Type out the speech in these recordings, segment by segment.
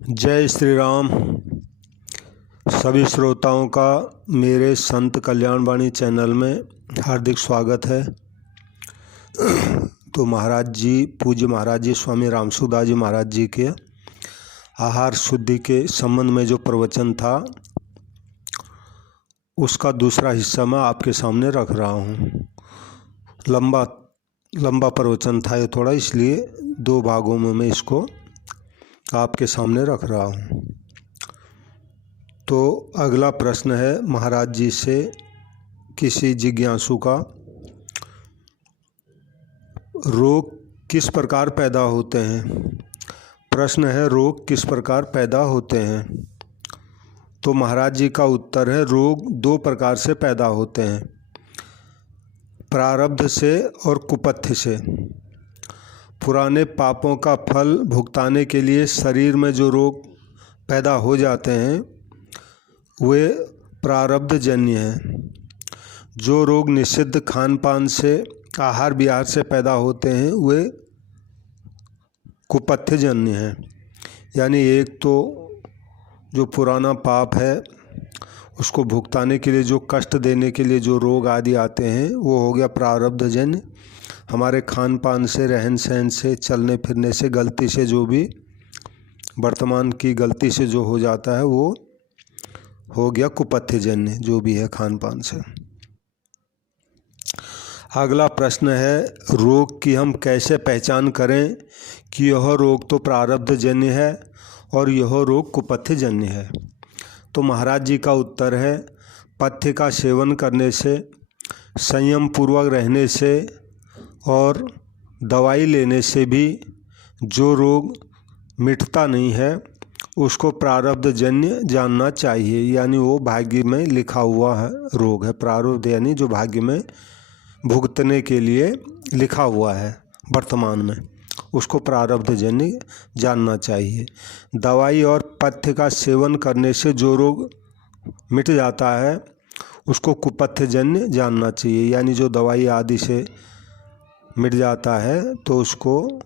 जय श्री राम। सभी श्रोताओं का मेरे संत कल्याण वाणी चैनल में हार्दिक स्वागत है। तो महाराज जी, पूज्य महाराज जी स्वामी रामसुदास जी महाराज जी के आहार शुद्धि के संबंध में जो प्रवचन था उसका दूसरा हिस्सा मैं आपके सामने रख रहा हूँ। लंबा प्रवचन था ये थोड़ा, इसलिए दो भागों में मैं इसको आपके सामने रख रहा हूँ। तो अगला प्रश्न है महाराज जी से किसी जिज्ञासु का, रोग किस प्रकार पैदा होते हैं। प्रश्न है रोग किस प्रकार पैदा होते हैं। तो महाराज जी का उत्तर है रोग दो प्रकार से पैदा होते हैं, प्रारब्ध से और कुपथ्य से। पुराने पापों का फल भुगताने के लिए शरीर में जो रोग पैदा हो जाते हैं वे प्रारब्ध जन्य हैं। जो रोग निषिद्ध खान पान से, आहार विहार से पैदा होते हैं वे कुपथ्य जन्य हैं। यानी एक तो जो पुराना पाप है उसको भुगताने के लिए, जो कष्ट देने के लिए जो रोग आदि आते हैं वो हो गया प्रारब्ध जन्य। हमारे खान पान से, रहन सहन से, चलने फिरने से, गलती से जो भी वर्तमान की गलती से जो हो जाता है वो हो गया कुपथ्य जन्य, जो भी है खान पान से। अगला प्रश्न है रोग की हम कैसे पहचान करें कि यह रोग तो प्रारब्ध जन्य है और यह रोग कुपथ्य जन्य है। तो महाराज जी का उत्तर है पथ्य का सेवन करने से, संयम पूर्वक रहने से और दवाई लेने से भी जो रोग मिटता नहीं है उसको प्रारब्ध जन्य जानना चाहिए। यानी वो भाग्य में लिखा हुआ है रोग है। प्रारब्ध यानी जो भाग्य में भुगतने के लिए लिखा हुआ है वर्तमान में, उसको प्रारब्ध जन्य जानना चाहिए। दवाई और पथ्य का सेवन करने से जो रोग मिट जाता है उसको कुपथ्य जन्य जानना चाहिए। यानी जो दवाई आदि से मिट जाता है तो उसको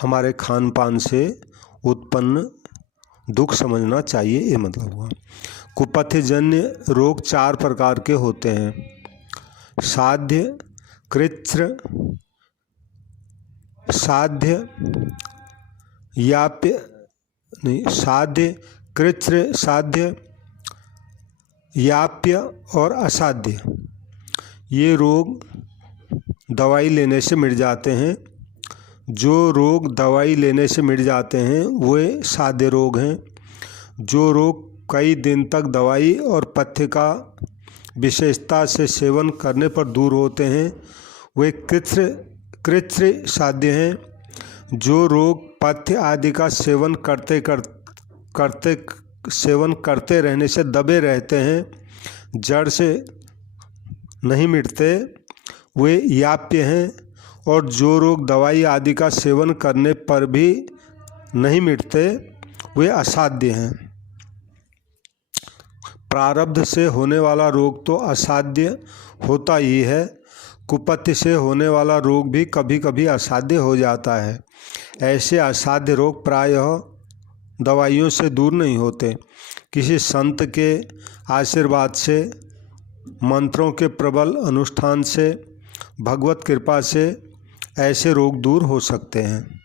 हमारे खान पान से उत्पन्न दुख समझना चाहिए, ये मतलब हुआ। कुपथ्य जन्य रोग चार प्रकार के होते हैं, साध्य, कृच्छ्र, साध्य, याप्य और असाध्य। ये रोग दवाई लेने से मिट जाते हैं। जो रोग दवाई लेने से मिट जाते हैं वे साध्य रोग हैं। जो रोग कई दिन तक दवाई और पथ्य का विशेषता से सेवन करने पर दूर होते हैं वे कृच्छ्र साध्य हैं। जो रोग पथ्य आदि का सेवन करते रहने से दबे रहते हैं, जड़ से नहीं मिटते, वे याप्य हैं। और जो रोग दवाई आदि का सेवन करने पर भी नहीं मिटते वे असाध्य हैं। प्रारब्ध से होने वाला रोग तो असाध्य होता ही है। कुपथ्य से होने वाला रोग भी कभी कभी असाध्य हो जाता है। ऐसे असाध्य रोग प्रायः दवाइयों से दूर नहीं होते। किसी संत के आशीर्वाद से, मंत्रों के प्रबल अनुष्ठान से, भगवत कृपा से ऐसे रोग दूर हो सकते हैं।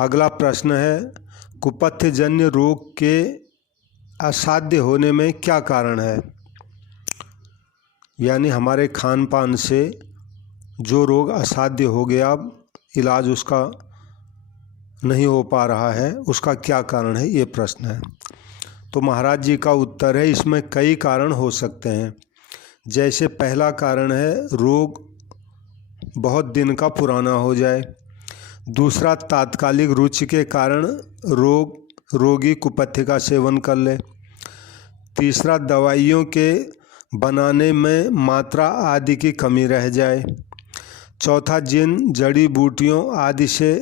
अगला प्रश्न है कुपथ्य जन्य रोग के असाध्य होने में क्या कारण है। यानी हमारे खान पान से जो रोग असाध्य हो गया, अब इलाज उसका नहीं हो पा रहा है, उसका क्या कारण है, ये प्रश्न है। तो महाराज जी का उत्तर है इसमें कई कारण हो सकते हैं। जैसे पहला कारण है रोग बहुत दिन का पुराना हो जाए। दूसरा, तात्कालिक रुचि के कारण रोगी कुपथ्य का सेवन कर ले। तीसरा, दवाइयों के बनाने में मात्रा आदि की कमी रह जाए। चौथा, जिन जड़ी बूटियों आदि से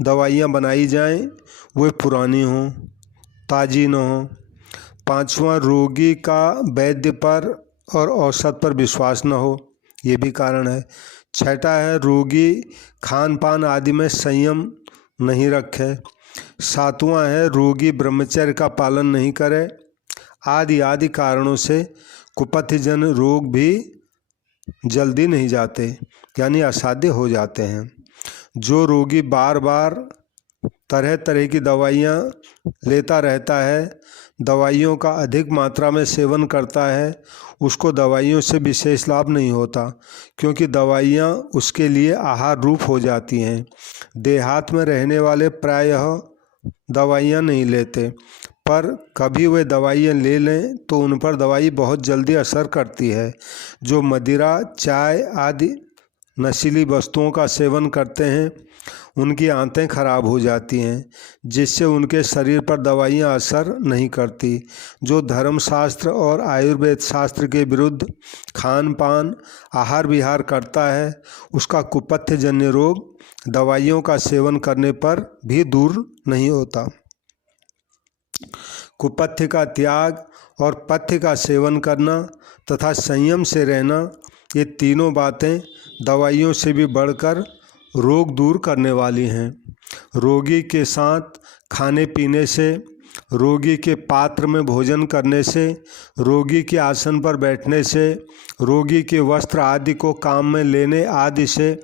दवाइयाँ बनाई जाएं वे पुरानी हों, ताज़ी न हों। पांचवा, रोगी का वैद्य पर और औषध पर विश्वास न हो, ये भी कारण है। छठा है रोगी खान पान आदि में संयम नहीं रखे। सातवां है रोगी ब्रह्मचर्य का पालन नहीं करे। आदि आदि कारणों से कुपथ्यजन रोग भी जल्दी नहीं जाते, यानी असाध्य हो जाते हैं। जो रोगी बार बार तरह तरह की दवाइयाँ लेता रहता है, दवाइयों का अधिक मात्रा में सेवन करता है, उसको दवाइयों से विशेष लाभ नहीं होता, क्योंकि दवाइयाँ उसके लिए आहार रूप हो जाती हैं। देहात में रहने वाले प्रायः दवाइयाँ नहीं लेते, पर कभी वे दवाइयाँ ले लें तो उन पर दवाई बहुत जल्दी असर करती है। जो मदिरा, चाय आदि नशीली वस्तुओं का सेवन करते हैं, उनकी आंतें खराब हो जाती हैं, जिससे उनके शरीर पर दवाइयाँ असर नहीं करती। जो धर्मशास्त्र और आयुर्वेद शास्त्र के विरुद्ध खान पान, आहार विहार करता है, उसका कुपथ्यजन्य रोग दवाइयों का सेवन करने पर भी दूर नहीं होता। कुपथ्य का त्याग और पथ्य का सेवन करना तथा संयम से रहना, ये तीनों बातें दवाइयों से भी बढ़कर रोग दूर करने वाली हैं। रोगी के साथ खाने पीने से, रोगी के पात्र में भोजन करने से, रोगी के आसन पर बैठने से, रोगी के वस्त्र आदि को काम में लेने आदि से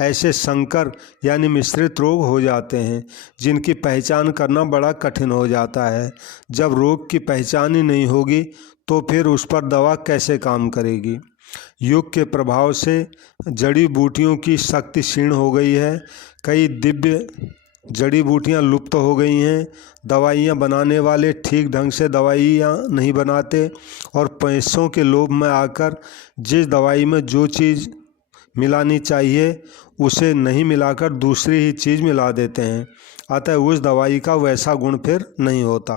ऐसे संकर यानी मिश्रित रोग हो जाते हैं, जिनकी पहचान करना बड़ा कठिन हो जाता है। जब रोग की पहचान ही नहीं होगी तो फिर उस पर दवा कैसे काम करेगी। युग के प्रभाव से जड़ी बूटियों की शक्ति क्षीण हो गई है। कई दिव्य जड़ी बूटियाँ लुप्त हो गई हैं। दवाइयाँ बनाने वाले ठीक ढंग से दवाइयाँ नहीं बनाते और पैसों के लोभ में आकर जिस दवाई में जो चीज़ मिलानी चाहिए उसे नहीं मिलाकर दूसरी ही चीज़ मिला देते हैं, अतः उस दवाई का वैसा गुण फिर नहीं होता।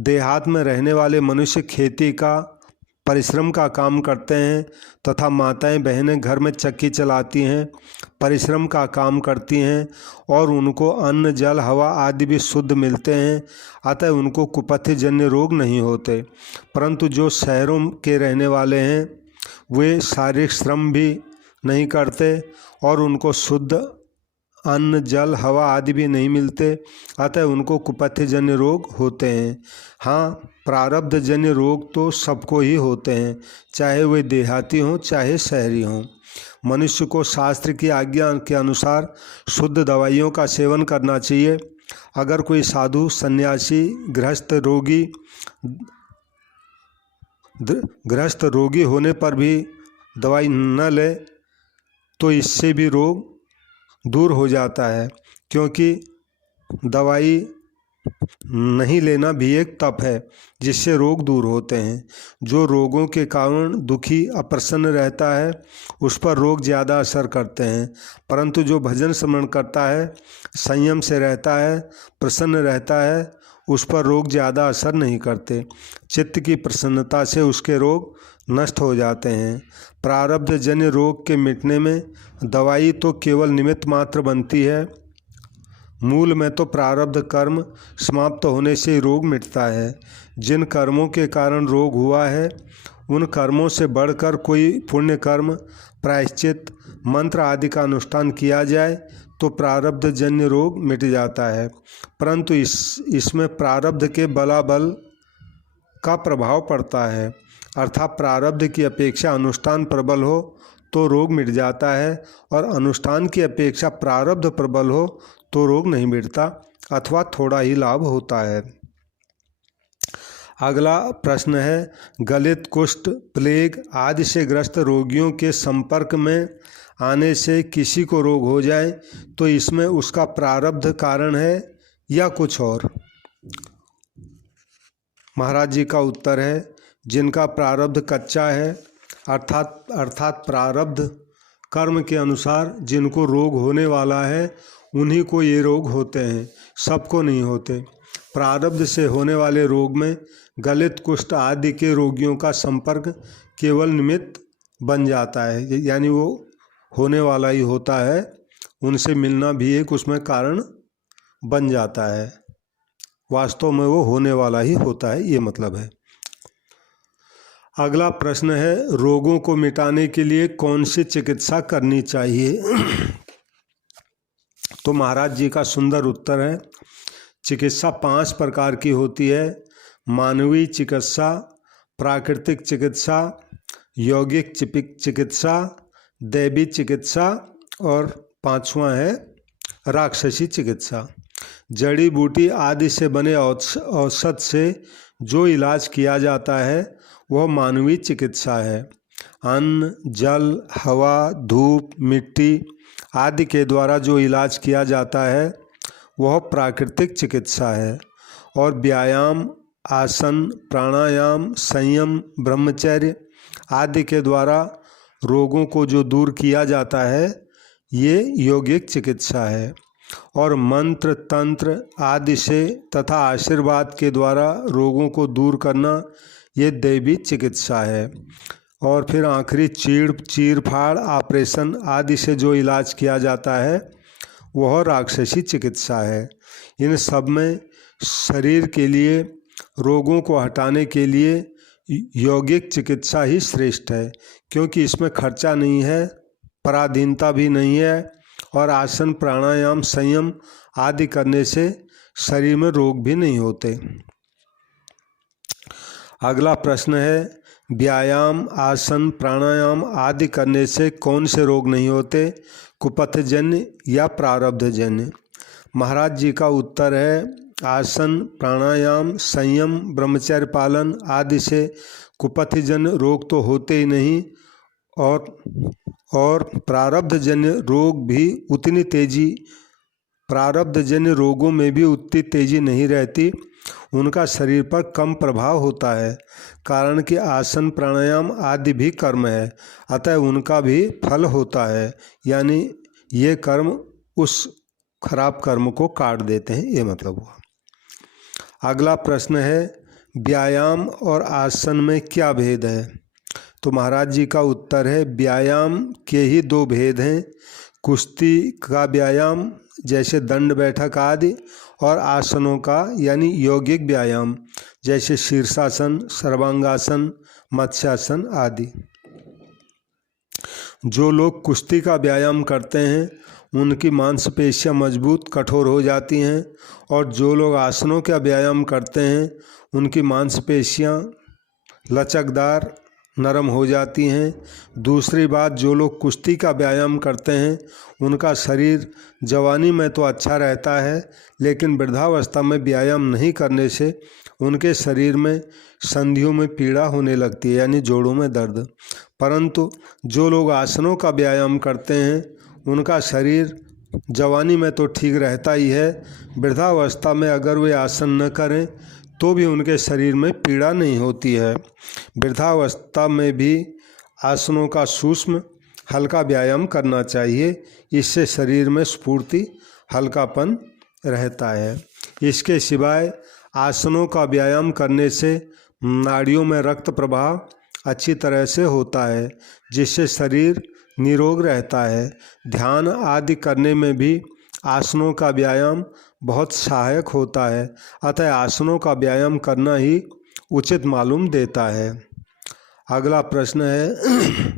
देहात में रहने वाले मनुष्य खेती का, परिश्रम का काम करते हैं तथा माताएं बहनें घर में चक्की चलाती हैं, परिश्रम का काम करती हैं और उनको अन्न जल हवा आदि भी शुद्ध मिलते हैं, अतः उनको कुपथ्यजन्य रोग नहीं होते। परंतु जो शहरों के रहने वाले हैं वे शारीरिक श्रम भी नहीं करते और उनको शुद्ध अन्न जल हवा आदि भी नहीं मिलते, अतः उनको कुपथ्यजन्य रोग होते हैं। हाँ, प्रारब्धजन्य रोग तो सबको ही होते हैं, चाहे वे देहाती हों चाहे शहरी हों। मनुष्य को शास्त्र की आज्ञा के अनुसार शुद्ध दवाइयों का सेवन करना चाहिए। अगर कोई साधु, सन्यासी, गृहस्थ रोगी होने पर भी दवाई न ले तो इससे भी रोग दूर हो जाता है, क्योंकि दवाई नहीं लेना भी एक तप है जिससे रोग दूर होते हैं। जो रोगों के कारण दुखी अप्रसन्न रहता है उस पर रोग ज़्यादा असर करते हैं, परंतु जो भजन स्मरण करता है, संयम से रहता है, प्रसन्न रहता है, उस पर रोग ज़्यादा असर नहीं करते। चित्त की प्रसन्नता से उसके रोग नष्ट हो जाते हैं। प्रारब्धजन्य रोग के मिटने में दवाई तो केवल निमित्त मात्र बनती है। मूल में तो प्रारब्ध कर्म समाप्त होने से रोग मिटता है। जिन कर्मों के कारण रोग हुआ है उन कर्मों से बढ़कर कोई पुण्य कर्म, प्रायश्चित, मंत्र आदि का अनुष्ठान किया जाए तो प्रारब्धजन्य रोग मिट जाता है। परंतु इसमें प्रारब्ध के बलाबल का प्रभाव पड़ता है, अर्थात प्रारब्ध की अपेक्षा अनुष्ठान प्रबल हो तो रोग मिट जाता है और अनुष्ठान की अपेक्षा प्रारब्ध प्रबल हो तो रोग नहीं मिटता अथवा थोड़ा ही लाभ होता है। अगला प्रश्न है, गलित, कुष्ठ, प्लेग आदि से ग्रस्त रोगियों के संपर्क में आने से किसी को रोग हो जाए तो इसमें उसका प्रारब्ध कारण है या कुछ और। महाराज जी का उत्तर है, जिनका प्रारब्ध कच्चा है अर्थात प्रारब्ध कर्म के अनुसार जिनको रोग होने वाला है उन्हीं को ये रोग होते हैं, सबको नहीं होते। प्रारब्ध से होने वाले रोग में गलित, कुष्ठ आदि के रोगियों का संपर्क केवल निमित्त बन जाता है, यानी वो होने वाला ही होता है, उनसे मिलना भी एक उसमें कारण बन जाता है, वास्तव में वो होने वाला ही होता है, ये मतलब है। अगला प्रश्न है, रोगों को मिटाने के लिए कौन सी चिकित्सा करनी चाहिए। तो महाराज जी का सुंदर उत्तर है, चिकित्सा 5 प्रकार की होती है: मानवीय चिकित्सा, प्राकृतिक चिकित्सा, यौगिक चिकित्सा, दैवी चिकित्सा और 5वां है राक्षसी चिकित्सा। जड़ी बूटी आदि से बने औषध से जो इलाज किया जाता है वह मानवीय चिकित्सा है। अन्न, जल, हवा, धूप, मिट्टी आदि के द्वारा जो इलाज किया जाता है वह प्राकृतिक चिकित्सा है। और व्यायाम, आसन, प्राणायाम, संयम, ब्रह्मचर्य आदि के द्वारा रोगों को जो दूर किया जाता है ये यौगिक चिकित्सा है। और मंत्र, तंत्र आदि से तथा आशीर्वाद के द्वारा रोगों को दूर करना ये दैवी चिकित्सा है। और फिर आखिरी चीर फाड़, ऑपरेशन आदि से जो इलाज किया जाता है वह राक्षसी चिकित्सा है। इन सब में शरीर के लिए रोगों को हटाने के लिए यौगिक चिकित्सा ही श्रेष्ठ है, क्योंकि इसमें खर्चा नहीं है, पराधीनता भी नहीं है और आसन, प्राणायाम, संयम आदि करने से शरीर में रोग भी नहीं होते। अगला प्रश्न है, व्यायाम, आसन, प्राणायाम आदि करने से कौन से रोग नहीं होते, कुपथजन्य या प्रारब्धजन्य? महाराज जी का उत्तर है, आसन, प्राणायाम, संयम, ब्रह्मचर्य पालन आदि से कुपथजन्य रोग तो होते ही नहीं और प्रारब्धजन्य रोग भी उतनी तेजी प्रारब्धजन्य रोगों में भी उतनी तेजी नहीं रहती, उनका शरीर पर कम प्रभाव होता है। कारण कि आसन, प्राणायाम आदि भी कर्म है, अतः उनका भी फल होता है, यानी ये कर्म उस खराब कर्म को काट देते हैं, ये मतलब हुआ। अगला प्रश्न है, व्यायाम और आसन में क्या भेद है? तो महाराज जी का उत्तर है, व्यायाम के ही 2 भेद हैं, कुश्ती का व्यायाम जैसे दंड बैठक आदि, और आसनों का यानी यौगिक व्यायाम जैसे शीर्षासन, सर्वांगासन, मत्स्यासन आदि। जो लोग कुश्ती का व्यायाम करते हैं उनकी मांसपेशियां मजबूत कठोर हो जाती हैं, और जो लोग आसनों का व्यायाम करते हैं उनकी मांसपेशियां लचकदार नरम हो जाती हैं। दूसरी बात, जो लोग कुश्ती का व्यायाम करते हैं उनका शरीर जवानी में तो अच्छा रहता है, लेकिन वृद्धावस्था में व्यायाम नहीं करने से उनके शरीर में संधियों में पीड़ा होने लगती है, यानी जोड़ों में दर्द। परंतु जो लोग आसनों का व्यायाम करते हैं उनका शरीर जवानी में तो ठीक रहता ही है, वृद्धावस्था में अगर वे आसन न करें तो भी उनके शरीर में पीड़ा नहीं होती है। वृद्धावस्था में भी आसनों का सूक्ष्म हल्का व्यायाम करना चाहिए, इससे शरीर में स्फूर्ति, हल्कापन रहता है। इसके सिवाय आसनों का व्यायाम करने से नाड़ियों में रक्त प्रवाह अच्छी तरह से होता है, जिससे शरीर निरोग रहता है। ध्यान आदि करने में भी आसनों का व्यायाम बहुत सहायक होता है, अतः आसनों का व्यायाम करना ही उचित मालूम देता है। अगला प्रश्न है,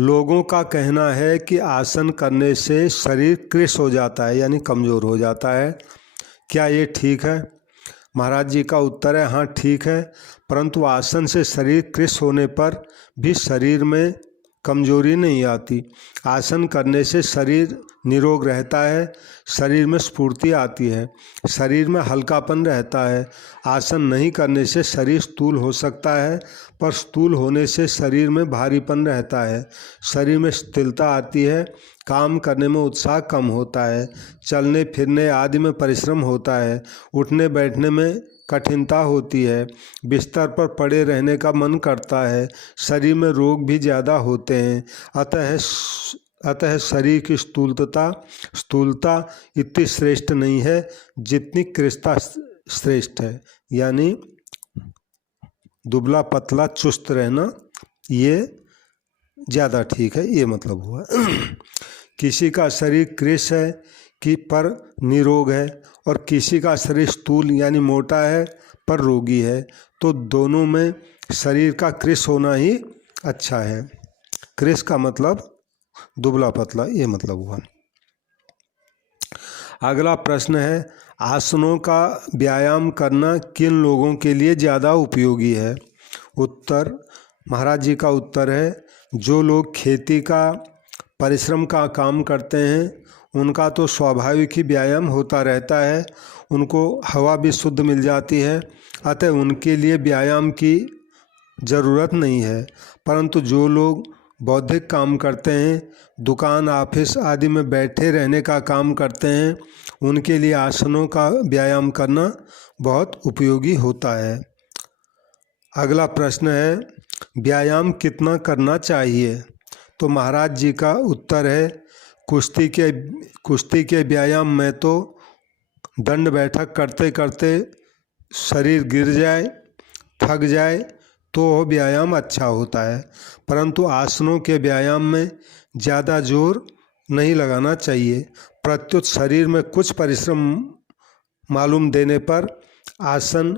लोगों का कहना है कि आसन करने से शरीर कृश हो जाता है, यानी कमज़ोर हो जाता है, क्या ये ठीक है? महाराज जी का उत्तर है, हाँ ठीक है, परंतु आसन से शरीर कृश होने पर भी शरीर में कमजोरी नहीं आती। आसन करने से शरीर निरोग रहता है, शरीर में स्फूर्ति आती है, शरीर में हल्कापन रहता है। आसन नहीं करने से शरीर स्थूल हो सकता है, पर स्थूल होने से शरीर में भारीपन रहता है, शरीर में स्थिरता आती है, काम करने में उत्साह कम होता है, चलने फिरने आदि में परिश्रम होता है, उठने बैठने में कठिनता होती है, बिस्तर पर पड़े रहने का मन करता है, शरीर में रोग भी ज़्यादा होते हैं। अतः शरीर की स्थूलता इतनी श्रेष्ठ नहीं है जितनी कृशता श्रेष्ठ है, यानी दुबला पतला चुस्त रहना ये ज़्यादा ठीक है, ये मतलब हुआ। किसी का शरीर कृश है कि पर निरोग है, और किसी का शरीर स्थूल यानी मोटा है पर रोगी है, तो दोनों में शरीर का कृश होना ही अच्छा है। कृश का मतलब दुबला पतला, ये मतलब हुआ। अगला प्रश्न है, आसनों का व्यायाम करना किन लोगों के लिए ज़्यादा उपयोगी है? उत्तर, महाराज जी का उत्तर है, जो लोग खेती का परिश्रम का काम करते हैं उनका तो स्वाभाविक ही व्यायाम होता रहता है, उनको हवा भी शुद्ध मिल जाती है, अतः उनके लिए व्यायाम की ज़रूरत नहीं है। परंतु जो लोग बौद्धिक काम करते हैं, दुकान ऑफिस आदि में बैठे रहने का काम करते हैं, उनके लिए आसनों का व्यायाम करना बहुत उपयोगी होता है। अगला प्रश्न है, व्यायाम कितना करना चाहिए? तो महाराज जी का उत्तर है, कुश्ती के व्यायाम में तो दंड बैठक करते करते शरीर गिर जाए, थक जाए तो वह व्यायाम अच्छा होता है, परंतु आसनों के व्यायाम में ज़्यादा जोर नहीं लगाना चाहिए। प्रत्युत शरीर में कुछ परिश्रम मालूम देने पर आसन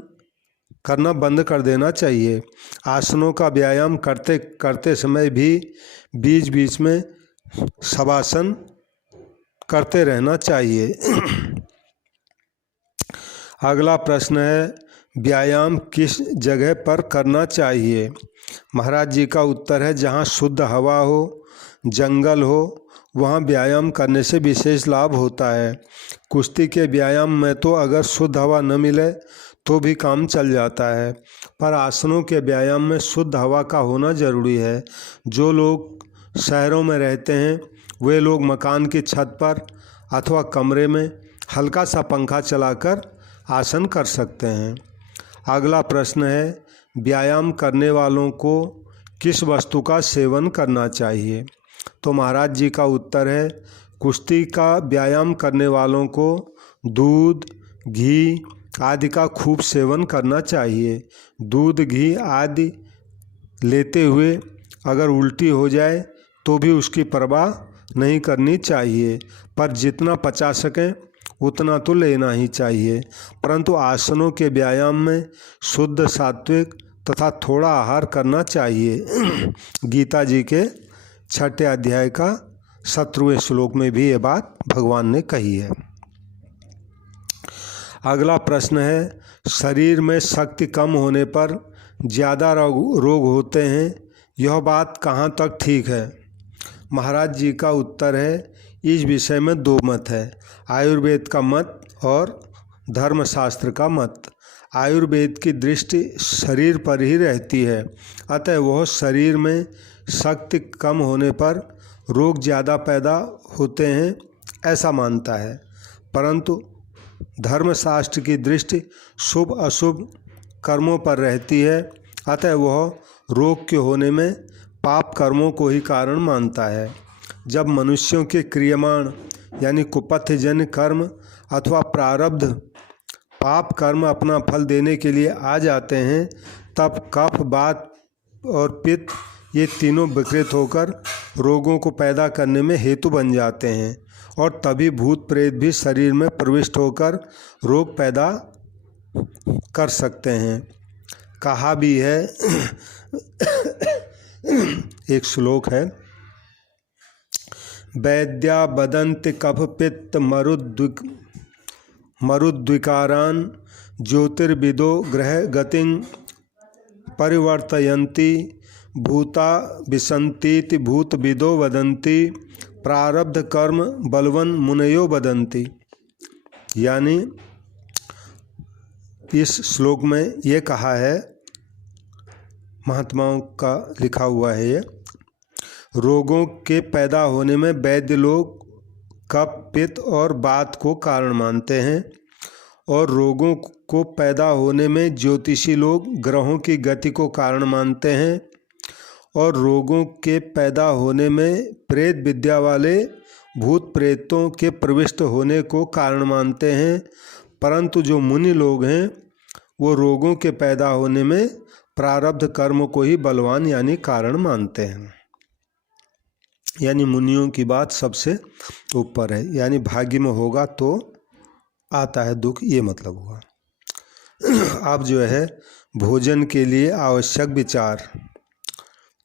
करना बंद कर देना चाहिए। आसनों का व्यायाम करते करते समय भी बीच बीच में शवासन करते रहना चाहिए। अगला प्रश्न है, व्यायाम किस जगह पर करना चाहिए? महाराज जी का उत्तर है, जहाँ शुद्ध हवा हो, जंगल हो, वहाँ व्यायाम करने से विशेष लाभ होता है। कुश्ती के व्यायाम में तो अगर शुद्ध हवा न मिले तो भी काम चल जाता है, पर आसनों के व्यायाम में शुद्ध हवा का होना ज़रूरी है। जो लोग शहरों में रहते हैं वे लोग मकान की छत पर अथवा कमरे में हल्का सा पंखा चलाकर आसन कर सकते हैं। अगला प्रश्न है, व्यायाम करने वालों को किस वस्तु का सेवन करना चाहिए? तो महाराज जी का उत्तर है, कुश्ती का व्यायाम करने वालों को दूध, घी आदि का खूब सेवन करना चाहिए। दूध, घी आदि लेते हुए अगर उल्टी हो जाए तो भी उसकी परवाह नहीं करनी चाहिए, पर जितना पचा सकें उतना तो लेना ही चाहिए। परंतु आसनों के व्यायाम में शुद्ध, सात्विक तथा थोड़ा आहार करना चाहिए। गीता जी के 6 अध्याय का 17वें श्लोक में भी ये बात भगवान ने कही है। अगला प्रश्न है, शरीर में शक्ति कम होने पर ज़्यादा रोग होते हैं, यह बात कहाँ तक ठीक है? महाराज जी का उत्तर है, इस विषय में 2 मत है, आयुर्वेद का मत और धर्मशास्त्र का मत। आयुर्वेद की दृष्टि शरीर पर ही रहती है, अतः वह शरीर में शक्ति कम होने पर रोग ज़्यादा पैदा होते हैं ऐसा मानता है, परंतु धर्मशास्त्र की दृष्टि शुभ अशुभ कर्मों पर रहती है, अतः वह रोग के होने में पाप कर्मों को ही कारण मानता है। जब मनुष्यों के क्रियमाण यानी कुपथ्यजन्य कर्म अथवा प्रारब्ध पाप कर्म अपना फल देने के लिए आ जाते हैं, तब कफ, वात और पित्त ये तीनों विकृत होकर रोगों को पैदा करने में हेतु बन जाते हैं, और तभी भूत प्रेत भी शरीर में प्रविष्ट होकर रोग पैदा कर सकते हैं। कहा भी है, एक श्लोक है, वैद्या बदन्ति कफ पित्त मरुद्विकारान ज्योतिर्विदो ग्रह गतिं परिवर्तयन्ति भूता विसन्तीति भूतविदो वदन्ति प्रारब्ध कर्म बलवन मुनयो वदन्ति। यानी इस श्लोक में ये कहा है, महात्माओं का लिखा हुआ है, ये रोगों के पैदा होने में वैद्य लोग कफ, पित्त और वात को कारण मानते हैं, और रोगों को पैदा होने में ज्योतिषी लोग ग्रहों की गति को कारण मानते हैं, और रोगों के पैदा होने में प्रेत विद्या वाले भूत प्रेतों के प्रविष्ट होने को कारण मानते हैं। परंतु जो मुनि लोग हैं वो रोगों के पैदा होने में प्रारब्ध कर्म को ही बलवान यानी कारण मानते हैं। यानी मुनियों की बात सबसे ऊपर है, यानी भाग्य में होगा तो आता है दुख, ये मतलब हुआ। अब जो है भोजन के लिए आवश्यक विचार,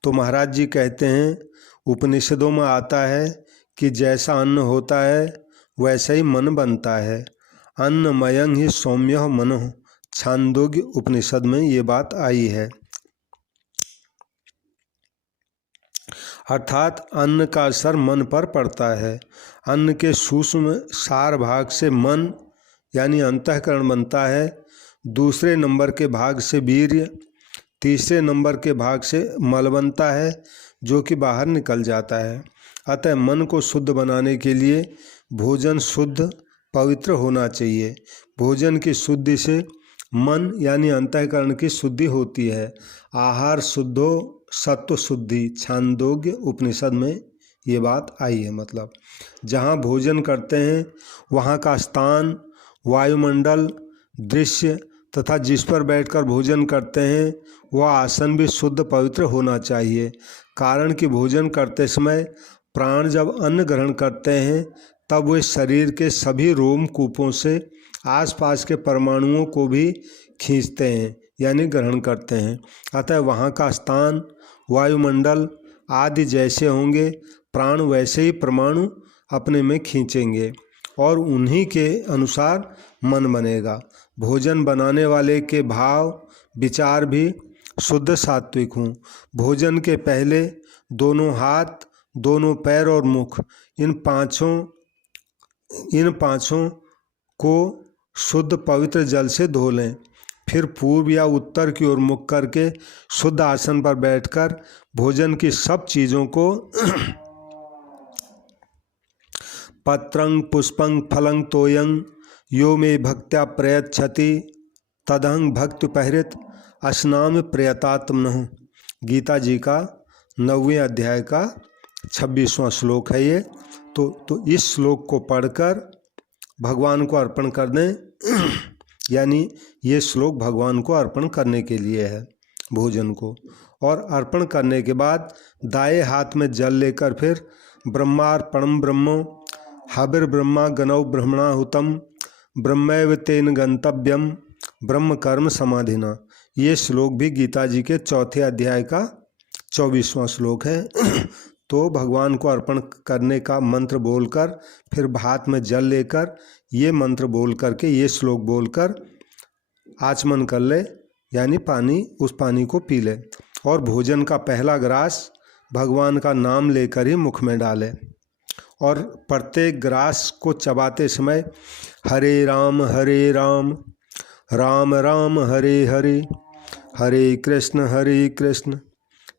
तो महाराज जी कहते हैं, उपनिषदों में आता है कि जैसा अन्न होता है वैसे ही मन बनता है। अन्नमयं ही सौम्यः मनः, छांदोग्य उपनिषद में ये बात आई है। अर्थात अन्न का असर मन पर पड़ता है। अन्न के सूक्ष्म सार भाग से मन यानी अंतःकरण बनता है, दूसरे नंबर के भाग से वीर्य, तीसरे नंबर के भाग से मल बनता है जो कि बाहर निकल जाता है। अतः मन को शुद्ध बनाने के लिए भोजन शुद्ध पवित्र होना चाहिए। भोजन की शुद्धि से मन यानी अंतःकरण की शुद्धि होती है। आहार शुद्धो सत्व शुद्धि, छांदोग्य उपनिषद में ये बात आई है। मतलब जहाँ भोजन करते हैं वहाँ का स्थान, वायुमंडल, दृश्य तथा जिस पर बैठकर भोजन करते हैं वह आसन भी शुद्ध पवित्र होना चाहिए। कारण कि भोजन करते समय प्राण जब अन्न ग्रहण करते हैं तब वे शरीर के सभी रोमकूपों से आसपास के परमाणुओं को भी खींचते हैं यानी ग्रहण करते हैं। अतः वहाँ का स्थान, वायुमंडल आदि जैसे होंगे प्राण वैसे ही परमाणु अपने में खींचेंगे और उन्हीं के अनुसार मन बनेगा। भोजन बनाने वाले के भाव विचार भी शुद्ध सात्विक हों। भोजन के पहले दोनों हाथ, दोनों पैर और मुख इन पांचों को शुद्ध पवित्र जल से धो लें। फिर पूर्व या उत्तर की ओर मुख करके शुद्ध आसन पर बैठकर भोजन की सब चीज़ों को पत्रं पुष्पं फलं तोयं यो मे भक्त्या प्रयच्छति तदहं भक्ति पहरित अस्नाम प्रयतात्मनः। गीता जी का 9वें अध्याय का 26वां श्लोक है ये। तो इस श्लोक को पढ़कर भगवान को अर्पण कर दें यानी ये श्लोक भगवान को अर्पण करने के लिए है भोजन को। और अर्पण करने के बाद दाएं हाथ में जल लेकर फिर ब्रह्मार्पणम ब्रह्मो हविर्ब्रह्मा गणौ ब्रह्मणाहुतम ब्रह्मैव तेन गंतव्यम ब्रह्म कर्म समाधिना। ये श्लोक भी गीता जी के 4थे अध्याय का 24वां श्लोक है। तो भगवान को अर्पण करने का मंत्र बोलकर फिर हाथ में जल लेकर ये मंत्र बोल करके ये श्लोक बोलकर आचमन कर ले यानी उस पानी को पी ले और भोजन का पहला ग्रास भगवान का नाम लेकर ही मुख में डाले और प्रत्येक ग्रास को चबाते समय हरे राम राम राम हरे हरे, हरे कृष्ण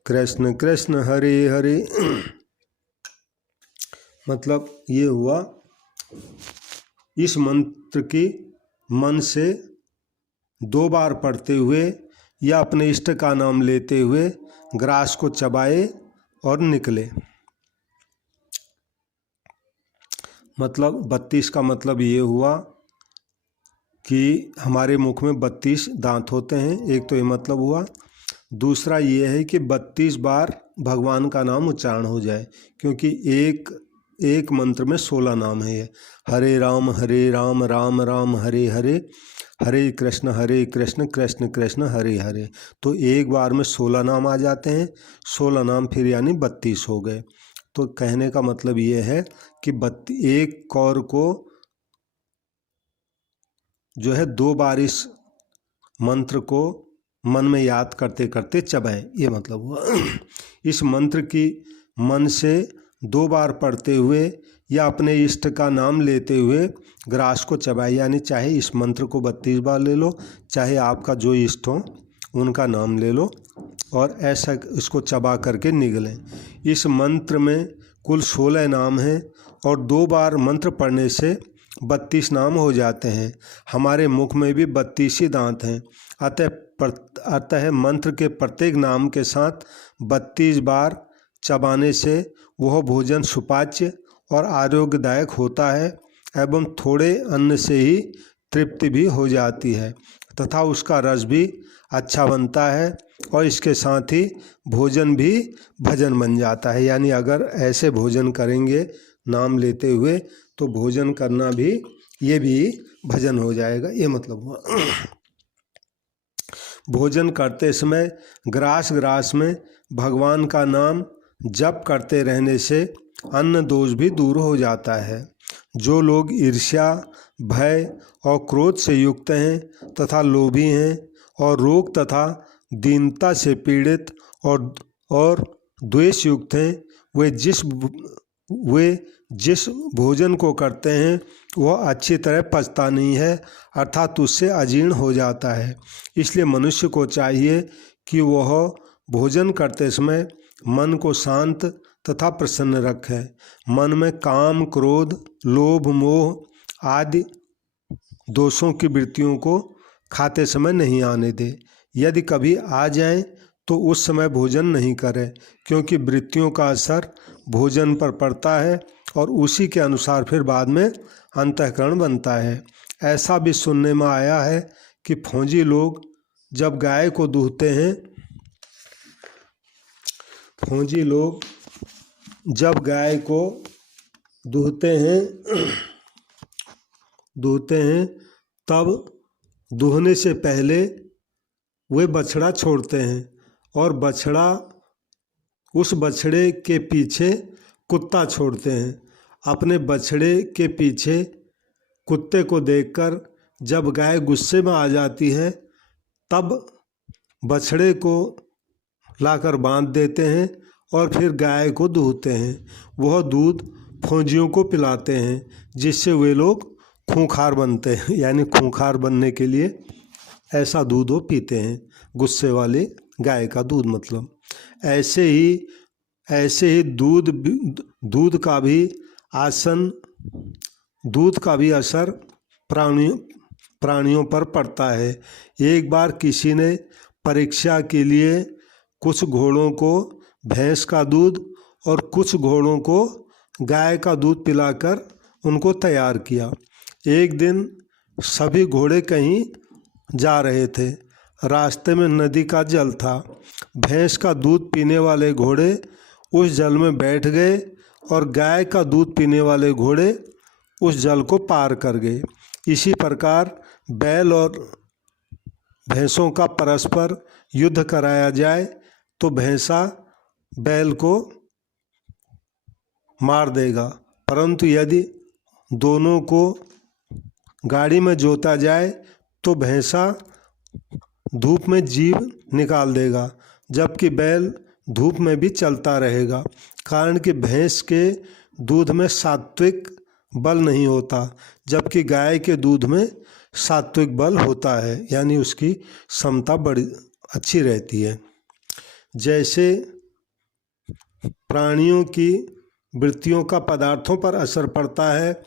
कृष्ण कृष्ण हरे हरे। मतलब ये हुआ इस मंत्र की मन से 2 बार पढ़ते हुए या अपने इष्ट का नाम लेते हुए ग्रास को चबाए और निकले। मतलब 32 का मतलब ये हुआ कि हमारे मुख में 32 दांत होते हैं, एक तो ये मतलब हुआ। दूसरा ये है कि 32 बार भगवान का नाम उच्चारण हो जाए, क्योंकि एक मंत्र में 16 नाम है ये। हरे राम राम राम हरे हरे, हरे कृष्ण कृष्ण कृष्ण हरे हरे। तो एक बार में 16 नाम आ जाते हैं, 16 नाम फिर यानी 32 हो गए। तो कहने का मतलब ये है कि एक कौर को जो है 2 बार इस मंत्र को मन में याद करते करते चबाएं, ये मतलब हुआ। इस मंत्र की मन से 2 बार पढ़ते हुए या अपने इष्ट का नाम लेते हुए ग्रास को चबाएं, यानी चाहे इस मंत्र को 32 बार ले लो, चाहे आपका जो इष्ट हो उनका नाम ले लो और ऐसा इसको चबा करके निगलें। इस मंत्र में कुल 16 नाम हैं और 2 बार मंत्र पढ़ने से 32 नाम हो जाते हैं। हमारे मुख में भी 32 ही दांत हैं, अतः मंत्र के प्रत्येक नाम के साथ 32 बार चबाने से वह भोजन सुपाच्य और आरोग्यदायक होता है एवं थोड़े अन्न से ही तृप्ति भी हो जाती है तथा उसका रस भी अच्छा बनता है और इसके साथ ही भोजन भी भजन बन जाता है। यानी अगर ऐसे भोजन करेंगे नाम लेते हुए तो भोजन करना भी ये भी भजन हो जाएगा, ये मतलब हुआ। भोजन करते समय ग्रास में भगवान का नाम जप करते रहने से अन्न दोष भी दूर हो जाता है। जो लोग ईर्ष्या, भय और क्रोध से युक्त हैं तथा लोभी हैं और रोग तथा दीनता से पीड़ित और द्वेष युक्त हैं, वे जिस भोजन को करते हैं वह अच्छी तरह पचता नहीं है, अर्थात उससे अजीर्ण हो जाता है। इसलिए मनुष्य को चाहिए कि वह भोजन करते समय मन को शांत तथा प्रसन्न रखे। मन में काम, क्रोध, लोभ, मोह आदि दोषों की वृत्तियों को खाते समय नहीं आने दे। यदि कभी आ जाएं तो उस समय भोजन नहीं करें, क्योंकि वृत्तियों का असर भोजन पर पड़ता है और उसी के अनुसार फिर बाद में अंतःकरण बनता है। ऐसा भी सुनने में आया है कि फौजी लोग जब गाय को दूहते हैं तब दूहने से पहले वे बछड़ा छोड़ते हैं और उस बछड़े के पीछे कुत्ता छोड़ते हैं। अपने बछड़े के पीछे कुत्ते को देखकर जब गाय गुस्से में आ जाती है तब बछड़े को लाकर बांध देते हैं और फिर गाय को दूहते हैं। वह दूध फौजियों को पिलाते हैं, जिससे वे लोग खूंखार बनते हैं, यानी खूंखार बनने के लिए ऐसा दूध वो पीते हैं, गुस्से वाली गाय का दूध मतलब। ऐसे ही दूध का भी असर प्राणियों पर पड़ता है। एक बार किसी ने परीक्षा के लिए कुछ घोड़ों को भैंस का दूध और कुछ घोड़ों को गाय का दूध पिलाकर उनको तैयार किया। एक दिन सभी घोड़े कहीं जा रहे थे। रास्ते में नदी का जल था। भैंस का दूध पीने वाले घोड़े उस जल में बैठ गए और गाय का दूध पीने वाले घोड़े उस जल को पार कर गए। इसी प्रकार बैल और भैंसों का परस्पर युद्ध कराया जाए तो भैंसा बैल को मार देगा, परंतु यदि दोनों को गाड़ी में जोता जाए तो भैंसा धूप में जीभ निकाल देगा, जबकि बैल धूप में भी चलता रहेगा। कारण कि भैंस के दूध में सात्विक बल नहीं होता, जबकि गाय के दूध में सात्विक बल होता है, यानी उसकी क्षमता बड़ी अच्छी रहती है। जैसे प्राणियों की वृत्तियों का पदार्थों पर असर पड़ता है,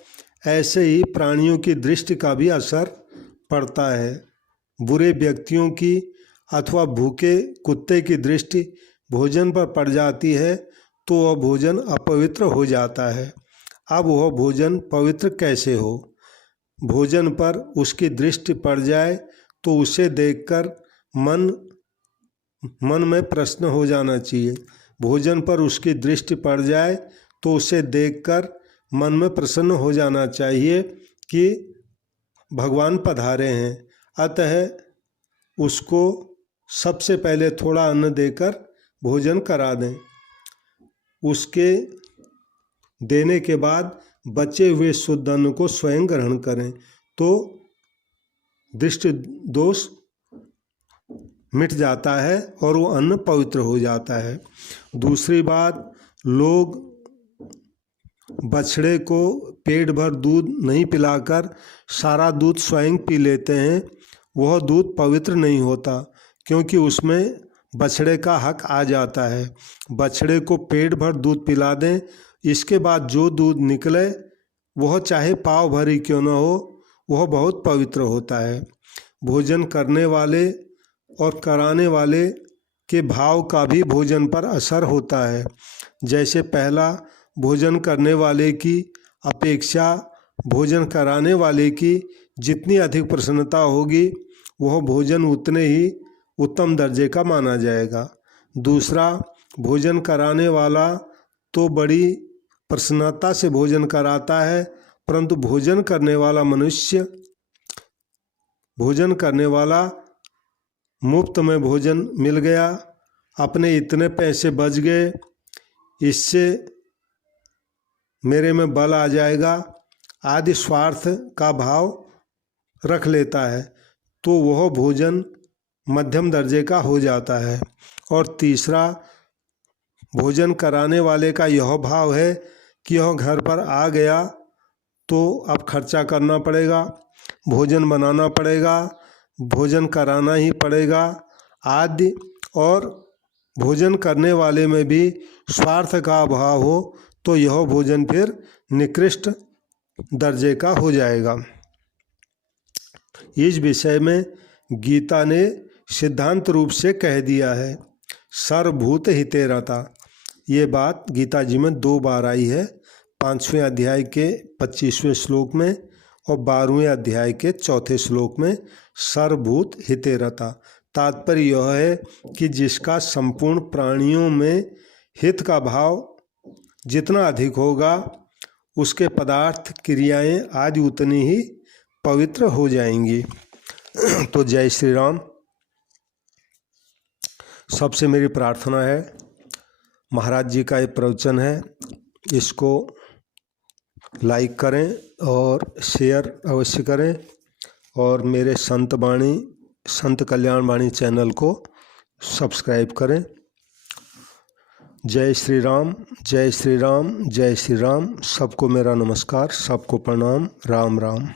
ऐसे ही प्राणियों की दृष्टि का भी असर पड़ता है। बुरे व्यक्तियों की अथवा भूखे कुत्ते की दृष्टि भोजन पर पड़ जाती है तो वह भोजन अपवित्र हो जाता है। अब वह भोजन पवित्र कैसे हो? भोजन पर उसकी दृष्टि पड़ जाए तो उसे देखकर मन में प्रश्न हो जाना चाहिए। भोजन पर उसकी दृष्टि पड़ जाए तो उसे देखकर मन में प्रसन्न हो जाना चाहिए कि भगवान पधारे हैं। अतः उसको सबसे पहले थोड़ा अन्न देकर भोजन करा दें। उसके देने के बाद बचे हुए शुद्ध अन्न को स्वयं ग्रहण करें तो दृष्टि दोष मिट जाता है और वो अन्न पवित्र हो जाता है। दूसरी बात, लोग बछड़े को पेट भर दूध नहीं पिलाकर सारा दूध स्वयं पी लेते हैं। वह दूध पवित्र नहीं होता, क्योंकि उसमें बछड़े का हक आ जाता है। बछड़े को पेट भर दूध पिला दें, इसके बाद जो दूध निकले वह चाहे पाव भरी क्यों न हो, वह बहुत पवित्र होता है। भोजन करने वाले और कराने वाले के भाव का भी भोजन पर असर होता है। जैसे पहला, भोजन करने वाले की अपेक्षा भोजन कराने वाले की जितनी अधिक प्रसन्नता होगी वह भोजन उतने ही उत्तम दर्जे का माना जाएगा। दूसरा, भोजन कराने वाला तो बड़ी प्रसन्नता से भोजन कराता है, परंतु भोजन करने वाला मुफ्त में भोजन मिल गया, अपने इतने पैसे बच गए, इससे मेरे में बल आ जाएगा, आदि स्वार्थ का भाव रख लेता है तो वह भोजन मध्यम दर्जे का हो जाता है। और तीसरा, भोजन कराने वाले का यह भाव है कि यह घर पर आ गया तो अब खर्चा करना पड़ेगा, भोजन बनाना पड़ेगा, भोजन कराना ही पड़ेगा आदि। और भोजन करने वाले में भी स्वार्थ का अभाव हो तो यह भोजन फिर निकृष्ट दर्जे का हो जाएगा। इस विषय में गीता ने सिद्धांत रूप से कह दिया है, सर्वभूत हिते रता। ये बात गीता जी में 2 बार आई है, 5वें अध्याय के 25वें श्लोक में और 12वें अध्याय के 4थे श्लोक में सर्वभूत हिते रता। तात्पर्य यह है कि जिसका संपूर्ण प्राणियों में हित का भाव जितना अधिक होगा उसके पदार्थ, क्रियाएं आदि उतनी ही पवित्र हो जाएंगी। तो जय श्री राम। सबसे मेरी प्रार्थना है, महाराज जी का ये प्रवचन है, इसको लाइक करें और शेयर अवश्य करें और मेरे संत कल्याण वाणी चैनल को सब्सक्राइब करें। जय श्री राम, जय श्री राम, जय श्री राम। सबको मेरा नमस्कार, सबको प्रणाम। राम राम।